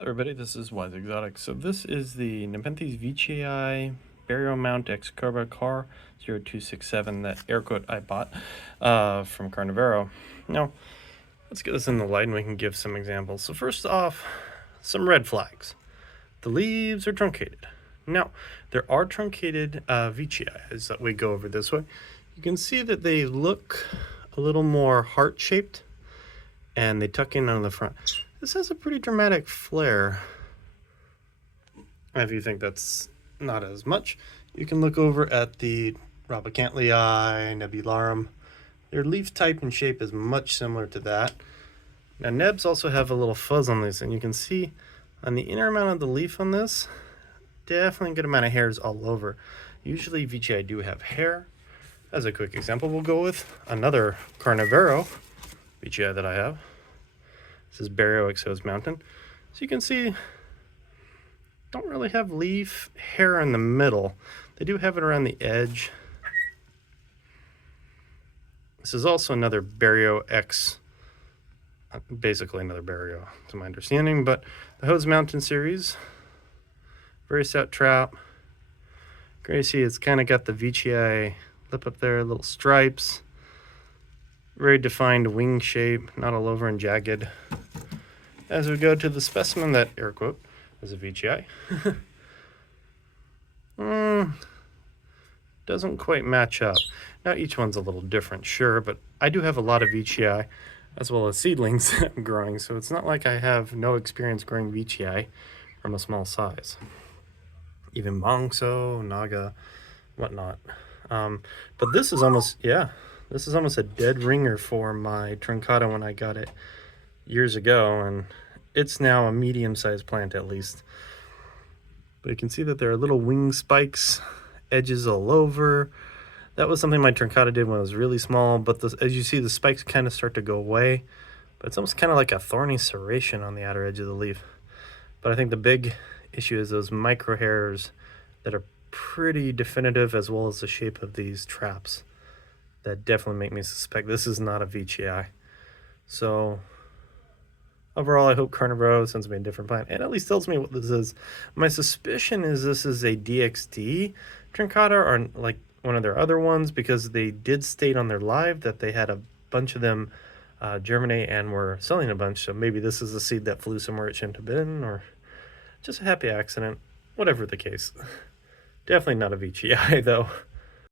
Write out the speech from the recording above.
Everybody, this is Wise Exotic. So this is the Nepenthes Veitchii Burial Mount X Cobra Car 0267, that air quote I bought from Carnivero. Now, let's get this in the light and we can give some examples. So first off, some red flags. The leaves are truncated. Now, there are truncated Veitchii as we go over this way. You can see that they look a little more heart-shaped and they tuck in on the front. This has a pretty dramatic flare. If you think that's not as much, you can look over at the Rabacantlii, Nebularum. Their leaf type and shape is much similar to that. Now nebs also have a little fuzz on this, and you can see on the inner amount of the leaf on this, definitely a good amount of hairs all over. Usually Veitchii do have hair. As a quick example, we'll go with another carnivero Veitchii that I have. This is Barrio Exos Mountain. So you can see, don't really have leaf hair in the middle. They do have it around the edge. This is also another Barrio X, basically another Barrio to my understanding, but the Hose Mountain series, very stout trout. Gracie, it's kind of got the Veitchii lip up there, little stripes. Very defined wing shape, not all over and jagged. As we go to the specimen that, air quote, is a Veitchii. Doesn't quite match up. Now each one's a little different, sure, but I do have a lot of Veitchii as well as seedlings I'm growing, so it's not like I have no experience growing Veitchii from a small size. Even Bongso, Naga, whatnot. But this is almost, this is almost a dead ringer for my truncata when I got it years ago, and it's now a medium-sized plant at least. But you can see that there are little wing spikes, edges all over. That was something my truncata did when it was really small, but as you see, the spikes kind of start to go away. But it's almost kind of like a thorny serration on the outer edge of the leaf. But I think the big issue is those micro hairs that are pretty definitive, as well as the shape of these traps that definitely make me suspect this is not a Veitchii. So overall, I hope Carnivero sends me a different plant and at least tells me what this is. My suspicion is this is a DXD truncata, or like one of their other ones, because they did state on their live that they had a bunch of them germinate and were selling a bunch. So maybe this is a seed that flew somewhere it shouldn't have been, or just a happy accident. Whatever the case. Definitely not a Veitchii though.